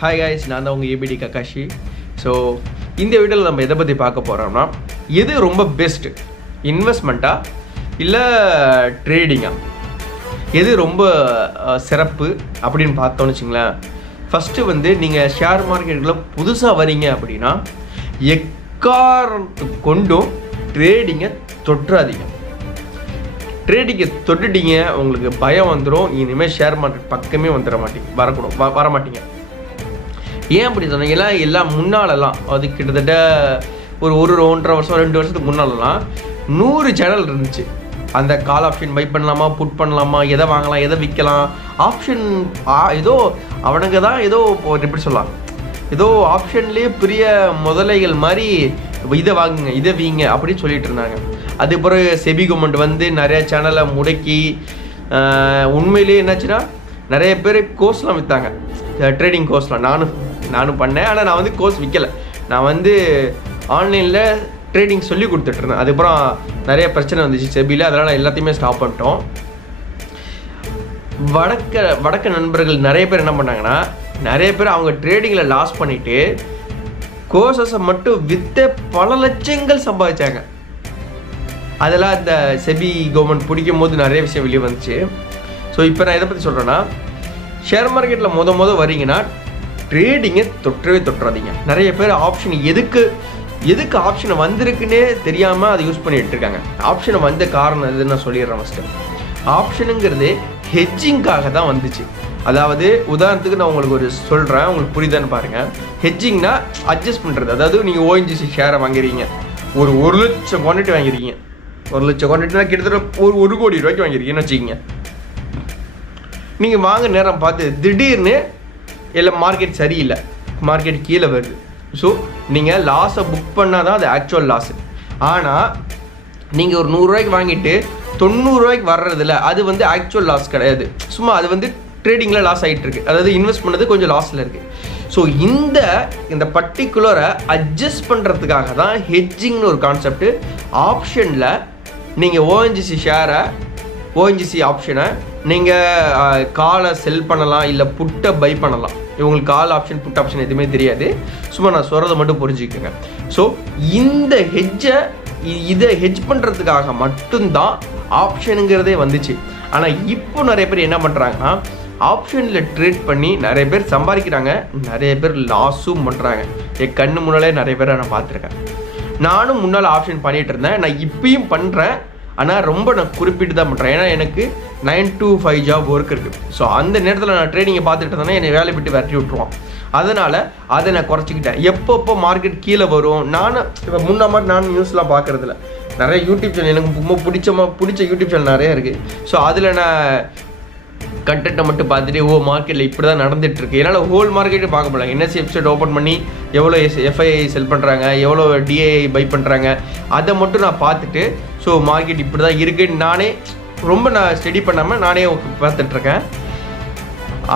Hi guys நான் தான் உங்கள் ஏபிடி கக்காஷி. ஸோ இந்த வீடியோவில் நம்ம எதை பற்றி பார்க்க போகிறோம்னா எது ரொம்ப பெஸ்ட்டு இன்வெஸ்ட்மெண்ட்டா இல்லை ட்ரேடிங்கா எது ரொம்ப சிறப்பு அப்படின்னு பார்த்தோன்னு வச்சுங்களேன். ஃபஸ்ட்டு வந்து நீங்கள் ஷேர் மார்க்கெட்டில் புதுசாக வரீங்க அப்படின்னா எக்காரணத்து கொண்டும் ட்ரேடிங்கை தொற்றாதீங்க. ட்ரேடிங்கை தொட்டுட்டீங்க உங்களுக்கு பயம் வந்துடும் இனிமேல் ஷேர் மார்க்கெட் பக்கமே வந்துட மாட்டீங்க. வரக்கூடும் வ வர மாட்டீங்க ஏன் அப்படி சொன்னீங்க எல்லாம் முன்னாலெல்லாம் அது கிட்டத்தட்ட ஒரு ஒரு ஒன்றரை வருஷம் ரெண்டு வருஷத்துக்கு முன்னாலெல்லாம் நூறு சேனல் இருந்துச்சு. அந்த கால் ஆப்ஷன் பை பண்ணலாமா புட் பண்ணலாமா எதை வாங்கலாம் எதை விற்கலாம் ஆப்ஷன் ஏதோ அவனுங்க தான் ஏதோ எப்படி சொல்லலாம் ஏதோ ஆப்ஷன்லேயே பெரிய முதலைகள் மாதிரி இதை வாங்குங்க இதை வீங்க அப்படின்னு சொல்லிட்டு இருந்தாங்க. அதுக்கப்புறம் செபி கவர்மெண்ட் வந்து நிறைய சேனலை முடக்கி உண்மையிலேயே என்னாச்சுன்னா நிறைய பேர் கோர்ஸ்லாம் விற்றாங்க ட்ரேடிங் கோர்ஸ்லாம் நானும் நானும் பண்ணேன். ஆனால் நான் வந்து கோர்ஸ் விற்கலை நான் வந்து ஆன்லைனில் ட்ரேடிங் சொல்லி கொடுத்துட்ருந்தேன் அதுக்கப்புறம் நிறைய பிரச்சனை வந்துச்சு. செபியில் அதனால் எல்லாத்தையுமே ஸ்டாப் பண்ணிட்டோம். வடக்க வடக்க நண்பர்கள் நிறைய பேர் என்ன பண்ணாங்கன்னா நிறைய பேர் அவங்க ட்ரேடிங்கில் லாஸ் பண்ணிவிட்டு கோர்சஸை மட்டும் விற்று பல லட்சங்கள் சம்பாதிச்சாங்க. அதெல்லாம் இந்த செபி கவர்மெண்ட் பிடிக்கும் போது நிறைய விஷயம் வெளியே வந்துச்சு. ஸோ இப்போ நான் இதை பற்றி சொல்கிறேன்னா ஷேர் மார்க்கெட்டில் மொதல் மொதல் வரீங்கன்னா ட்ரேடிங்கை தொற்றவே தொற்றாதீங்க. நிறைய பேர் ஆப்ஷன் எதுக்கு எதுக்கு ஆப்ஷன் வந்திருக்குன்னே தெரியாமல் அதை யூஸ் பண்ணிட்டு இருக்காங்க ஆப்ஷனை வந்த காரணம் எதுன்னு நான் சொல்லிடுறேன் ஃபஸ்ட்டு ஆப்ஷனுங்கிறது ஹெட்ஜிங்காக தான் வந்துச்சு. அதாவது உதாரணத்துக்கு நான் உங்களுக்கு ஒரு சொல்கிறேன் உங்களுக்கு புரியுதான்னு பாருங்கள் ஹெட்ஜிங்னா அட்ஜஸ்ட் பண்ணுறது அதாவது நீங்கள் ஓஎன்ஜிசி ஷேரை வாங்குறீங்க. ஒரு ஒரு லட்சம் குவான்டிட்டி வாங்கிருக்கீங்க ஒரு லட்சம் குவான்டிட்டினா கிட்டத்தட்ட ஒரு ஒரு கோடி ரூபாய்க்கு வாங்கிருக்கீங்கன்னு வச்சுக்கிங்க. நீங்கள் வாங்க நேரம் பார்த்து திடீர்னு இல்லை மார்க்கெட் சரியில்லை. மார்க்கெட் கீழே வருது. ஸோ நீங்கள் லாஸை புக் பண்ணால் தான் அது ஆக்சுவல் லாஸு ஆனால் நீங்கள் ஒரு நூறுரூவாய்க்கு வாங்கிட்டு தொண்ணூறுரூவாய்க்கு வர்றதில்ல அது வந்து ஆக்சுவல் லாஸ் கிடையாது. சும்மா அது வந்து ட்ரேடிங்கில் லாஸ் ஆகிட்டு இருக்கு அதாவது இன்வெஸ்ட் பண்ணது கொஞ்சம் லாஸில் இருக்குது ஸோ இந்த இந்த பர்டிகுலரை அட்ஜஸ்ட் பண்ணுறதுக்காக தான் ஹெட்ஜிங்னு ஒரு கான்செப்ட் ஆப்ஷனில் நீங்கள் ஓஎன்ஜிசி ஷேரை ஓஎன்ஜிசி ஆப்ஷனை நீங்கள் காலை செல் பண்ணலாம் இல்லை புட்டை பை பண்ணலாம். இவங்களுக்கு கால் ஆப்ஷன் புட் ஆப்ஷன் எதுவுமே தெரியாது. சும்மா நான் சொல்கிறத மட்டும் புரிஞ்சுக்கோங்க. ஸோ இந்த ஹெட்ஜை இதை ஹெட்ஜ் பண்ணுறதுக்காக மட்டும்தான் ஆப்ஷனுங்கிறதே வந்துச்சு. ஆனால் இப்போ நிறைய பேர் என்ன பண்ணுறாங்கன்னா ஆப்ஷனில் ட்ரேட் பண்ணி நிறைய பேர் சம்பாதிக்கிறாங்க. நிறைய பேர் லாஸும் பண்ணுறாங்க என் கண்ணு முன்னாலே நிறைய பேரை நான் பார்த்துருக்கேன். நானும் முன்னால் ஆப்ஷன் பண்ணிகிட்டு இருந்தேன். நான் இப்பயும் பண்ணுறேன் ஆனால் ரொம்ப நான் குறிப்பிட்டு தான் பண்ணுறேன் ஏன்னா எனக்கு nine to five job work இருக்குது ஸோ அந்த நேரத்தில் நான் ட்ரைனிங்கை பார்த்துட்டு இருந்தேன்னா என்னை வேலை விட்டு விரட்டி விட்டுருவான். அதனால் அதை நான் குறைச்சிக்கிட்டேன். எப்பப்போ மார்க்கெட் கீழே வரும் நானும் இப்போ முன்ன மாதிரி நானும் நியூஸ்லாம் பார்க்குறதில்ல. நிறைய யூடியூப் சேனல் எனக்கு ரொம்ப பிடிச்சமா பிடிச்ச யூடியூப் சேனல் நிறைய இருக்குது ஸோ அதில் நான் கண்டென்ட்டை மட்டும் பார்த்துட்டு ஓ மார்க்கெட்டில் இப்படி தான் நடந்துட்டு இருக்கு என்னால் ஹோல் மார்க்கெட்டும் பார்க்க முடியல. என்எஸ்சி வெப்சைட் ஓப்பன் பண்ணி எவ்வளோ எஸ் எஃப்ஐஐ செல் பண்ணுறாங்க எவ்வளோ டிஐஐ பை பண்ணுறாங்க அதை மட்டும் நான் பார்த்துட்டு ஸோ மார்க்கெட் இப்படி தான் இருக்குன்னு நானே ரொம்ப நான் ஸ்டடி பண்ணாமல் நானே பார்த்துட்ருக்கேன்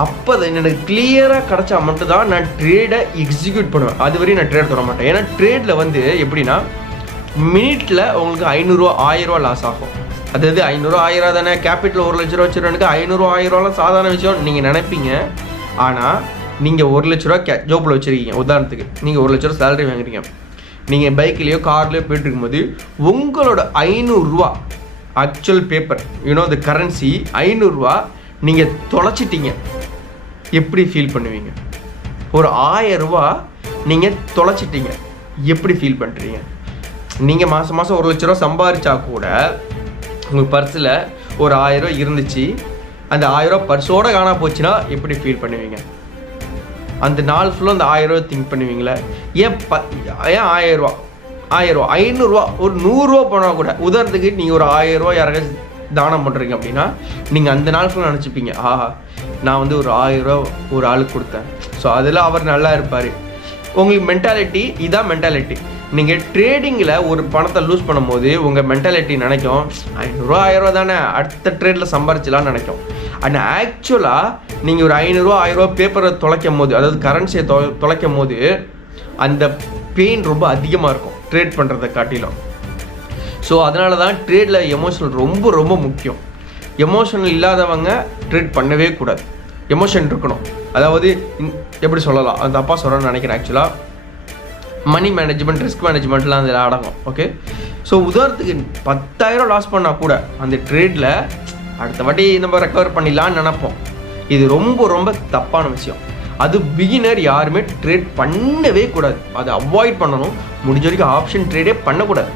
அப்போ அது எனக்கு கிளியராக கிடச்சா மட்டும் தான் நான் ட்ரேடை எக்ஸிக்யூட் பண்ணுவேன். அது வரையும் நான் ட்ரேட் தொட மாட்டேன் ஏன்னா ட்ரேடில் வந்து எப்படின்னா மினிட்டில் உங்களுக்கு ஐநூறுரூவா ஆயிரரூவா லாஸ் ஆகும். அதாவது ஐநூறுரூவா ஆயிரம் தானே? கேபிட்டல் ஒரு லட்ச ரூபா வச்சுருவனுக்கு ஐநூறுரூவா ஆயிரரூவாலாம் சாதாரண விஷயம். நீங்கள் நினைப்பீங்க. ஆனால் நீங்கள் ஒரு லட்ச ரூபா கே ஜோப்பில் வச்சுருக்கீங்க. உதாரணத்துக்கு நீங்கள் ஒரு லட்ச ரூபா சேலரி வாங்குறீங்க நீங்கள் பைக்லேயோ கார்லேயோ போயிட்டு இருக்கும்போது உங்களோட ஐநூறுரூவா actual paper you know the currency ஐநூறுரூவா நீங்கள் தொலைச்சிட்டீங்க. எப்படி ஃபீல் பண்ணுவீங்க? ஒரு ஆயிரம் ரூபா நீங்கள் தொலைச்சிட்டீங்க. எப்படி ஃபீல் பண்ணுறீங்க நீங்கள் மாதம் மாதம் ஒரு லட்ச ரூபா சம்பாரிச்சா கூட உங்கள் பர்ஸில் ஒரு ஆயிரம் இருந்துச்சு. அந்த ஆயிரம் பர்ஸோடு பர்ஸோட காணா போச்சுன்னா எப்படி ஃபீல் பண்ணுவீங்க? அந்த நாள் ஃபுல்லாக அந்த ஆயிரம் ரூபா திங்க் பண்ணுவீங்களே? ஏன் ப ஏன் ஆயிரரூவா ரூபா ஆயிரம் ஐநூறுரூவா ஒரு நூறுரூவா போனால் கூட உதாரணத்துக்கு நீங்கள் ஒரு ஆயிரரூவா ரூபா யாராச்சும் தானம் பண்ணுறீங்க அப்படின்னா நீங்கள் அந்த நாள் ஃபுல்லாக நினச்சிப்பீங்க ஆஹா நான் வந்து ஒரு ஆயிரரூவா ஒரு ஆளுக்கு கொடுத்தேன். ஸோ அதில் அவர் நல்லா இருப்பார். உங்களுக்கு மென்டாலிட்டி இதான் மென்டாலிட்டி நீங்கள் ட்ரேடிங்கில் ஒரு பணத்தை லூஸ் பண்ணும்போது உங்கள் மென்டாலிட்டி நினைக்கும் ஐநூறுரூவா ஆயிரரூவா தானே அடுத்த ட்ரேடில் சம்பாரிச்சலாம்னு நினைக்கும். ஆனால் ஆக்சுவலாக நீங்கள் ஒரு ஐநூறுரூவா ஆயிரரூவா பேப்பரை தொலைக்கும் போது அதாவது கரன்சியை தொ தொலைக்கும் போது அந்த பெயின் ரொம்ப அதிகமாக இருக்கும் ட்ரேட் பண்ணுறதை காட்டிலும். ஸோ அதனால தான் ட்ரேடில் எமோஷனல் ரொம்ப ரொம்ப முக்கியம். எமோஷனல் இல்லாதவங்க ட்ரேட் பண்ணவே கூடாது. எமோஷன் இருக்கணும். அதாவது எப்படி சொல்லலாம்? அந்த அப்பா சொல்கிறேன்னு நினைக்கிறேன் ஆக்சுவலாக மணி மேனேஜ்மெண்ட் ரிஸ்க் மேனேஜ்மெண்ட்லாம் அதில் அடங்கும் ஓகே ஸோ உதாரணத்துக்கு பத்தாயிரம் லாஸ் பண்ணால் கூட அந்த ட்ரேடில் அடுத்த வாட்டி நம்ம ரெக்கவர் பண்ணிடலாம்னு நினைப்போம். இது ரொம்ப ரொம்ப தப்பான விஷயம். அது பிகினர் யாருமே ட்ரேட் பண்ணவே கூடாது. அதை அவாய்ட் பண்ணணும். முடிஞ்ச வரைக்கும் ஆப்ஷன் ட்ரேடே பண்ணக்கூடாது.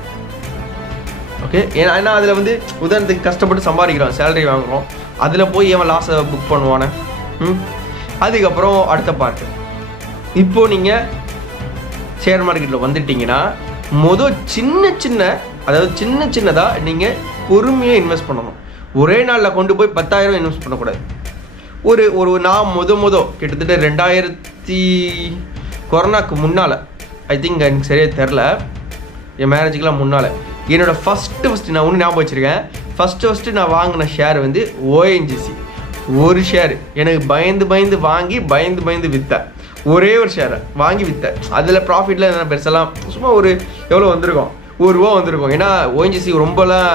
ஓகே ஏன்னா ஏன்னா அதில் வந்து உதாரணத்துக்கு கஷ்டப்பட்டு சம்பாதிக்கிறோம் சேலரி வாங்குறோம். அதில் போய் ஏன் லாஸை புக் பண்ணுவானே? ம்? அதுக்கப்புறம் அடுத்த பார்ட்டு இப்போது நீங்கள் ஷேர் மார்க்கெட்டில் வந்துட்டீங்கன்னா மொதல் சின்ன சின்ன அதாவது சின்ன சின்னதாக நீங்கள் பொறுமையாக இன்வெஸ்ட் பண்ணணும். ஒரே நாளில் கொண்டு போய் பத்தாயிரம் இன்வெஸ்ட் பண்ணக்கூடாது. ஒரு ஒரு நான் முத முத கிட்டத்தட்ட ரெண்டாயிரத்தி கொரோனாக்கு முன்னால் ஐ திங்க் எனக்கு சரியாக தெரில என் மேரேஜுக்கெலாம் முன்னால். என்னோட ஃபஸ்ட்டு ஃபஸ்ட்டு நான் ஒன்று ஞாபகம் வச்சுருக்கேன். ஃபஸ்ட்டு ஃபஸ்ட்டு நான் வாங்கின ஷேர் வந்து ஓஎன்ஜிசி ஒரு ஷேர் எனக்கு பயந்து பயந்து வாங்கி பயந்து பயந்து விற்றேன் ஒரே ஒரு ஷேரை வாங்கி விற்றேன் அதில் ப்ராஃபிட்டில் என்ன பெருசெல்லாம் சும்மா ஒரு எவ்வளோ வந்திருக்கும்? ஒரு ரூபா வந்திருக்கும். ஏன்னா ஓஎன்ஜிசி ரொம்பலாம்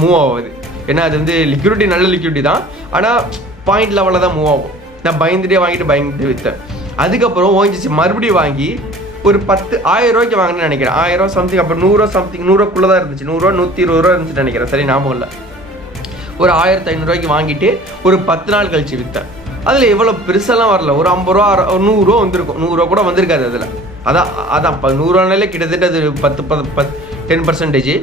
மூவ் ஆகாது. ஏன்னா அது வந்து லிக்யூரிட்டி நல்ல லிக்யூரிட்டி தான். ஆனால் பாயிண்ட் லெவலில் தான் மூவ் ஆகும். நான் பயந்துட்டே வாங்கிட்டு பயந்துட்டு விற்றேன் அதுக்கப்புறம் ஓஎன்ஜிசி மறுபடியும் வாங்கி ஒரு பத்து ஆயிரம் ரூபாய்க்கு வாங்கினேன்னு நினைக்கிறேன். ஆயிரம் சம்திங் அப்புறம் நூறுரூவா சம்திங் நூறுரூவாக்குள்ளே தான் இருந்துச்சு. நூறுரூவா நூற்றி இருபது ரூபா இருந்துச்சு நினைக்கிறேன். சரி ஞாபகம் இல்லை. ஒரு ஆயிரத்தி ஐநூறுரூவாய்க்கு வாங்கிட்டு ஒரு பத்து நாள் கழிச்சு விற்றேன் அதில் எவ்வளோ பெருசெல்லாம் வரல. ஒரு ஐம்பது ரூபா நூறுரூவா வந்திருக்கும். நூறுரூவா கூட வந்திருக்காது அதில். அதான் அதான் இப்போ நூறுரூவானாலே கிட்டத்தட்ட அது பத்து பத்து பத் டென் பர்சன்டேஜ்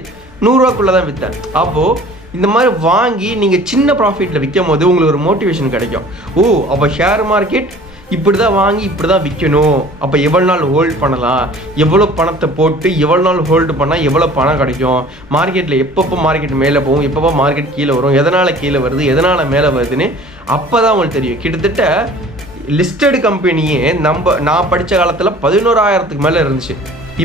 நூறுரூவாக்குள்ளே தான் விற்றேன் அப்போது இந்த மாதிரி வாங்கி நீங்கள் சின்ன ப்ராஃபிட்டில் விற்கும் போது உங்களுக்கு ஒரு மோட்டிவேஷன் கிடைக்கும். ஓ அப்போ ஷேர் மார்க்கெட் இப்படி தான் வாங்கி இப்படி தான் விற்கணும் அப்போ எவ்வளோ நாள் ஹோல்ட் பண்ணலாம்? எவ்வளோ பணத்தை போட்டு எவ்வளோ நாள் ஹோல்டு பண்ணால் எவ்வளோ பணம் கிடைக்கும்? மார்க்கெட்டில் எப்பப்போ மார்க்கெட் மேலே போகும்? எப்பப்போ மார்க்கெட் கீழே வரும்? எதனால் கீழே வருது? எதனால் மேலே வருதுன்னு அப்போ தான் உங்களுக்கு தெரியும். கிட்டத்தட்ட லிஸ்டட் கம்பெனியே நம்ம நான் படித்த காலத்தில் பதினோராயிரத்துக்கு மேலே இருந்துச்சு.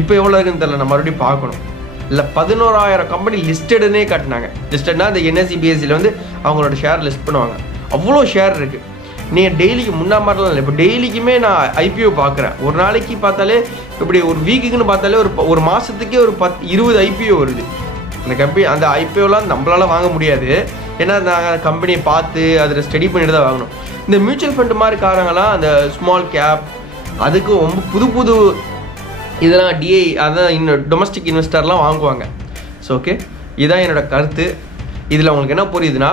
இப்போ எவ்வளோ இருக்குன்னு தெரியல. மறுபடியும் பார்க்கணும். இல்லை பதினோராயிரம் கம்பெனி லிஸ்டடுன்னே காட்டினாங்க. லிஸ்டட்னா இந்த என்எஸ்சி பிஎஸ்சியில் வந்து அவங்களோட ஷேர் லிஸ்ட் பண்ணுவாங்க. அவ்வளோ ஷேர் இருக்குது நீங்கள் டெய்லிக்கு முன்னா மாதிரிலாம் இல்லை. இப்போ டெய்லிக்குமே நான் ஐபிஓ பார்க்குறேன். ஒரு நாளைக்கு பார்த்தாலே இப்படி ஒரு வீக்குக்குன்னு பார்த்தாலே ஒரு ஒரு மாதத்துக்கே ஒரு பத் இருபது ஐபிஓ வருது. அந்த கம்பெனி அந்த ஐபிஓலாம் நம்மளால வாங்க முடியாது. ஏன்னா நாங்கள் கம்பெனியை பார்த்து அதில் ஸ்டடி பண்ணிட்டு தான் வாங்கணும். இந்த மியூச்சுவல் ஃபண்டு மாதிரி காரங்களாம் அந்த ஸ்மால் கேப் அதுக்கு ரொம்ப புது புது இதெல்லாம் டிஐ அதான் இன்னும் டொமஸ்டிக் இன்வெஸ்டர்லாம் வாங்குவாங்க. ஸோ ஓகே இதுதான் என்னோட கருத்து. இதில் உங்களுக்கு என்ன புரியுதுன்னா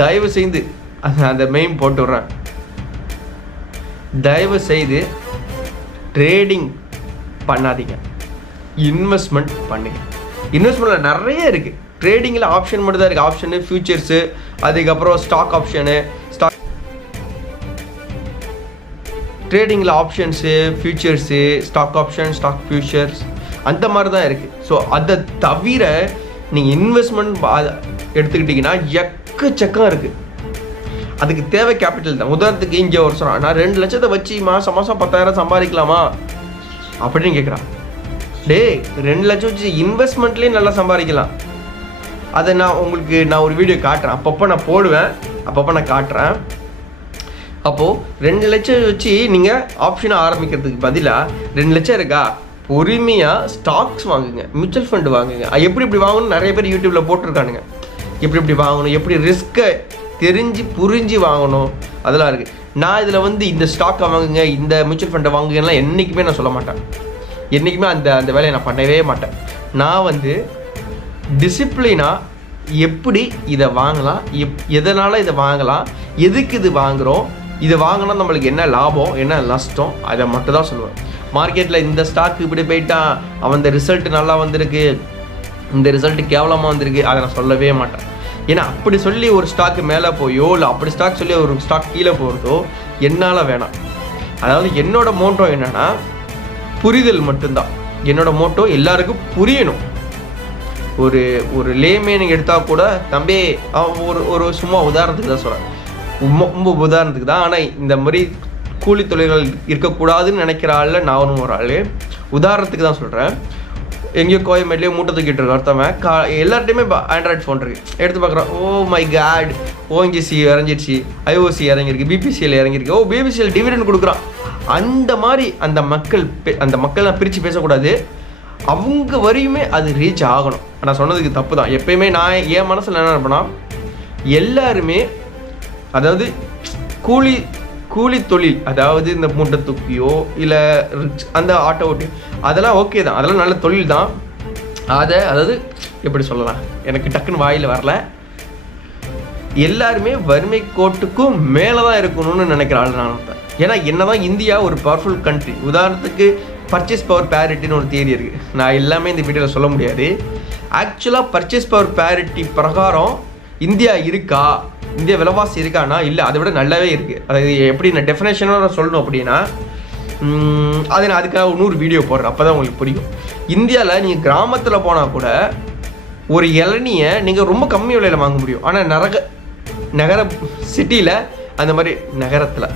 தயவு செய்து அந்த மெயின் போட்டு விட்றேன். தயவு செய்து ட்ரேடிங் பண்ணாதீங்க. இன்வெஸ்ட்மெண்ட் பண்ணுங்க. இன்வெஸ்ட்மெண்ட்டில் நிறைய இருக்குது ட்ரேடிங்கில் ஆப்ஷன் மட்டும் தான் இருக்குது ஆப்ஷனு ஃபியூச்சர்ஸு அதுக்கப்புறம் stock option stock ட்ரேடிங்கில் options futures stock option stock futures அந்த மாதிரி தான் இருக்குது ஸோ அதை தவிர நீங்கள் இன்வெஸ்ட்மெண்ட் எடுத்துக்கிட்டிங்கன்னா எக்கச்சக்கம் இருக்குது அதுக்கு தேவை கேபிட்டல் தான் உதாரணத்துக்கு இங்கே ஒரு சொல்கிறான் நான் ரெண்டு லட்சத்தை வச்சு மாதம் மாதம் பத்தாயிரம் சம்பாதிக்கலாமா? அப்படின்னு கேட்குறான் டேய் ரெண்டு லட்சம் வச்சு இன்வெஸ்ட்மெண்ட்லேயே நல்லா சம்பாதிக்கலாம். அதை நான் உங்களுக்கு நான் ஒரு வீடியோ காட்டுறேன். அப்பப்போ நான் போடுவேன். அப்பப்போ நான் காட்டுறேன். அப்போது ரெண்டு லட்சம் வச்சு நீங்கள் ஆப்ஷனை ஆரம்பிக்கிறதுக்கு பதிலாக ரெண்டு லட்சம் இருக்கா? பொறுமையாக ஸ்டாக்ஸ் வாங்குங்க. மியூச்சுவல் ஃபண்டு வாங்குங்க. எப்படி இப்படி வாங்கணும்னு நிறைய பேர் யூடியூப்பில் போட்டிருக்கானுங்க. எப்படி இப்படி வாங்கணும்? எப்படி ரிஸ்க்கை தெரிஞ்சு புரிஞ்சு வாங்கணும். அதெல்லாம் இருக்குது நான் இதில் வந்து இந்த ஸ்டாக்கை வாங்குங்க இந்த மியூச்சுவல் ஃபண்டை வாங்குங்கலாம் என்றைக்குமே நான் சொல்ல மாட்டேன். என்றைக்குமே அந்த அந்த வேலையை நான் பண்ணவே மாட்டேன். நான் வந்து டிசிப்ளினாக எப்படி இதை வாங்கலாம் எப் எதனால் இதை வாங்கலாம் எதுக்கு இது வாங்குகிறோம் இது வாங்கினா நம்மளுக்கு என்ன லாபம் என்ன நஷ்டம் அதை மட்டும் தான் சொல்லுவேன். மார்க்கெட்டில் இந்த ஸ்டாக் இப்படி போயிட்டான் அவன் இந்த ரிசல்ட் நல்லா வந்திருக்கு இந்த ரிசல்ட் கேவலமாக வந்திருக்கு அதை நான் சொல்லவே மாட்டேன். ஏன்னா அப்படி சொல்லி ஒரு ஸ்டாக்கு மேலே போயோ இல்லை அப்படி ஸ்டாக் சொல்லி ஒரு ஸ்டாக் கீழே போகிறதோ என்னால் வேணாம். அதாவது என்னோட மோட்டோ என்னன்னா புரிதல் மட்டும்தான். என்னோட மோட்டோ எல்லாருக்கும் புரியணும். ஒரு ஒரு லேமேனு எடுத்தால் கூட தம்பி ஒரு ஒரு சும்மா உதாரணத்துக்கு தான் சொல்கிறேன் ரொம்ப உதாரணத்துக்கு தான். ஆனால் இந்த மாதிரி கூலி தொழில்கள் இருக்கக்கூடாதுன்னு நினைக்கிற ஆளில் நானும் ஒரு ஆள். உதாரணத்துக்கு தான் சொல்கிறேன் எங்கேயோ கோயம்பேட்லேயே மூட்டை தூக்கிட்டு இருக்க ஒருத்தவன் கா எல்லார்ட்டையுமே ஆண்ட்ராய்ட் ஃபோன் இருக்கு. எடுத்து பார்க்குறான் oh oh my god ONGC இறங்கிடுச்சு ஐஓசி இறங்கியிருக்கு பிபிசிஎல் இறங்கியிருக்கு. ஓ பிபிசிஎல் டிவிடெண்ட் கொடுக்குறான். அந்த மாதிரி அந்த மக்கள் அந்த மக்கள்லாம் பிரித்து பேசக்கூடாது. அவங்க வரையுமே அது ரீச் ஆகணும். நான் சொன்னதுக்கு தப்பு தான். எப்பயுமே நான் என் மனசில் என்ன நினைப்பேன்னா எல்லாருமே அதாவது கூலி கூலி தொழில் அதாவது இந்த மூட்டை தூக்கியோ இல்லை அந்த ஆட்டோ ஓட்டியோ அதெல்லாம் ஓகே தான். அதெல்லாம் நல்ல தொழில் தான். அதை அதாவது எப்படி சொல்லலாம்? எனக்கு டக்குன்னு வாயில் வரல. எல்லாருமே வறுமை கோட்டுக்கும் மேலே தான் இருக்கணும்னு நினைக்கிற ஆள் நான் ஏன்னா ஏன்னா என்னதான் இந்தியா ஒரு பவர்ஃபுல் கண்ட்ரி உதாரணத்துக்கு பர்ச்சேஸ் பவர் பேரிட்டின்னு ஒரு தேதி இருக்குது நான் எல்லாமே இந்த வீடியோவில் சொல்ல முடியாது. ஆக்சுவலாக பர்ச்சேஸ் பவர் பேரிட்டி பிரகாரம் இந்தியா இருக்கா? இந்தியா விலைவாசி இருக்கானா? இல்லை அதை விட நல்லாவே இருக்குது அது எப்படி நான் டெஃபினேஷனாக சொல்லணும் அப்படின்னா அது நான் அதுக்காக இன்னொரு வீடியோ போடுறேன். அப்போ தான் உங்களுக்கு புரியும். இந்தியாவில் நீங்கள் கிராமத்தில் போனால் கூட ஒரு இளநியை நீங்கள் ரொம்ப கம்மி விலையில் வாங்க முடியும். ஆனால் நரக நகர சிட்டியில் அந்த மாதிரி நகரத்தில்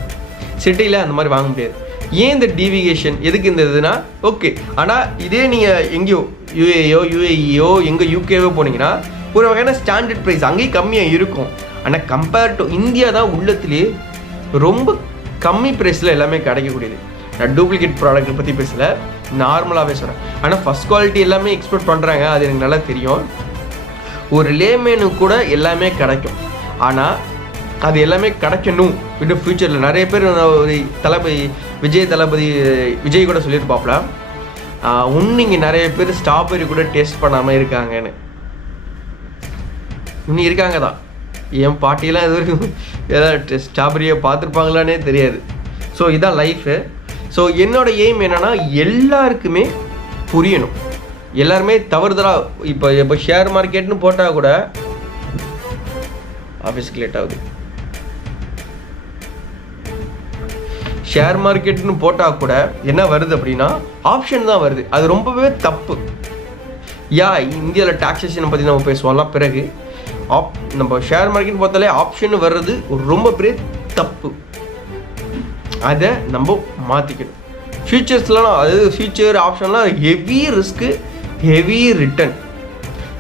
சிட்டியில் அந்த மாதிரி வாங்க முடியாது. ஏன் இந்த டீவிகேஷன் எதுக்கு இந்த இதுனா ஓகே ஆனால் இதே நீங்கள் எங்கேயோ யூஏயோ யூஏஇயோ எங்கே யூகேவோ போனீங்கன்னா ஒரு வகையான ஸ்டாண்டர்ட் ப்ரைஸ் அங்கேயும் கம்மியாக இருக்கும். ஆனால் கம்பேர் டு இந்தியா தான் உள்ளத்துலேயே ரொம்ப கம்மி ப்ரைஸில் எல்லாமே கிடைக்கக்கூடியது. நான் டூப்ளிகேட் ப்ராடக்ட் பற்றி பேசலை நார்மலாகவே சொல்கிறேன் ஆனால் ஃபஸ்ட் குவாலிட்டி எல்லாமே எக்ஸ்பெக்ட் பண்ணுறாங்க அது எனக்கு நல்லா தெரியும். ஒரு லேமேனு கூட எல்லாமே கிடைக்கும். ஆனால் அது எல்லாமே கிடைக்கணும். இன்னும் ஃப்யூச்சரில் நிறைய பேர் ஒரு தளபதி விஜய் தளபதி விஜய் கூட சொல்லியிருப்பாப்ல. இன்னும் இங்கே நிறைய பேர் ஸ்ட்ராபெரி கூட டேஸ்ட் பண்ணாமல் இருக்காங்கன்னு. இன்னும் இருக்காங்க தான். என் பாட்டியெல்லாம் இது வரைக்கும் ஏதாவது ஸ்ட்ராபெரியை பார்த்துருப்பாங்களானே தெரியாது. ஸோ இதான் லைஃபு ஸோ என்னோட எய்ம் என்னென்னா எல்லாருக்குமே புரியணும். எல்லாருமே தவறுதலாக இப்போ இப்போ ஷேர் மார்க்கெட்னு போட்டால் கூட ஆஃபீஸ்க்கு லேட் ஆகுது. ஷேர் மார்க்கெட்னு போட்டால் கூட என்ன வருது அப்படின்னா ஆப்ஷன் தான் வருது. அது ரொம்பவே தப்பு. யா இந்தியாவில் டாக்ஸேஷனை பற்றி நம்ம பேசுவோம்லாம் பிறகு. ஆப் நம்ம ஷேர் மார்க்கெட் பார்த்தாலே ஆப்ஷன் வர்றது ஒரு ரொம்ப பெரிய தப்பு. அதை நம்ம மாற்றிக்கணும் ஃபியூச்சர்ஸ்லாம் அதாவது ஃபியூச்சர் ஆப்ஷன்லாம் ஹெவி ரிஸ்க்கு ஹெவி ரிட்டர்ன்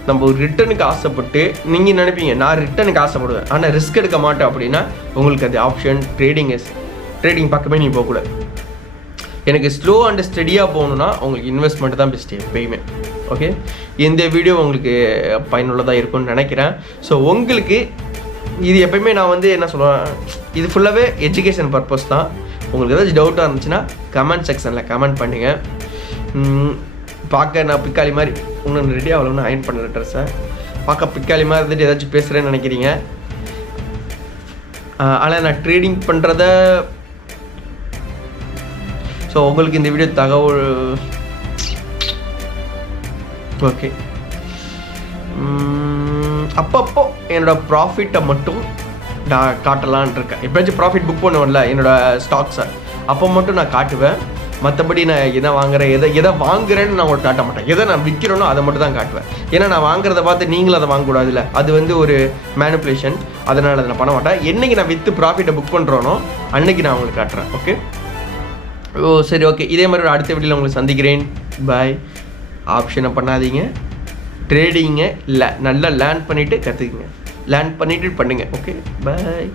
நம்ம ஒரு ரிட்டனுக்கு ஆசைப்பட்டு நீங்கள் நினைப்பீங்க நான் ரிட்டனுக்கு ஆசைப்படுவேன். ஆனால் ரிஸ்க் எடுக்க மாட்டேன் அப்படின்னா உங்களுக்கு அது ஆப்ஷன் ட்ரேடிங் ட்ரேடிங் பக்கமே நீங்கள் போகக்கூடாது. எனக்கு ஸ்லோ அண்ட் ஸ்டடியாக போகணுன்னா உங்களுக்கு இன்வெஸ்ட்மெண்ட் தான் பெஸ்ட்டு எப்பயுமே. ஓகே இந்த வீடியோ உங்களுக்கு பயனுள்ளதாக இருக்கும்னு நினைக்கிறேன். ஸோ உங்களுக்கு இது எப்பயுமே நான் வந்து என்ன சொல்லுவேன் இது ஃபுல்லாகவே எஜுகேஷன் பர்பஸ் தான். உங்களுக்கு ஏதாச்சும் டவுட்டாக இருந்துச்சுன்னா கமெண்ட் செக்ஷனில் கமெண்ட் பண்ணுங்கள் பார்க்க நான் பிக்காளி மாதிரி இன்னும் ரெடி ஆகலன்னு அயன் பண்ணுற ட்ரெஸ்ஸை பார்க்க பிக்காளி மாதிரி இருந்துட்டு ஏதாச்சும் பேசுகிறேன்னு நினைக்கிறீங்க. ஆனால் நான் ட்ரேடிங் பண்ணுறத ஸோ உங்களுக்கு இந்த வீடியோ தகவல் ஓகே அப்பப்போ என்னோடய ப்ராஃபிட்டை மட்டும் நான் காட்டலான் இருக்கேன் எப்பயாச்சும் ப்ராஃபிட் புக் பண்ணுவேன்ல என்னோட ஸ்டாக்ஸை அப்போ மட்டும் நான் காட்டுவேன். மற்றபடி நான் எதை வாங்குறேன் எதை எதை வாங்குறேன்னு நான் உங்களுக்கு காட்ட மாட்டேன். எதை நான் விற்கிறேனோ அதை மட்டும் தான் காட்டுவேன். ஏன்னா நான் வாங்குறத பார்த்து நீங்களும் அதை வாங்கக்கூடாதுல்ல. அது வந்து ஒரு மேனுப்புலேஷன் அதனால் அதை நான் பண்ண மாட்டேன். என்னைக்கு நான் விற்று ப்ராஃபிட்டை புக் பண்ணுறோனோ அன்னைக்கு நான் உங்களுக்கு காட்டுறேன். ஓகே ஓ சரி ஓகே இதே மாதிரி ஒரு அடுத்த வீடியோவில் உங்களை சந்திக்கிறேன். பாய் ஆப்ஷனை பண்ணாதீங்க. ட்ரேடிங்கை ல நல்லா லேர்ன் பண்ணிவிட்டு கற்றுக்குங்க லேண்ட் பண்ணிவிட்டு பண்ணுங்கள் ஓகே பாய்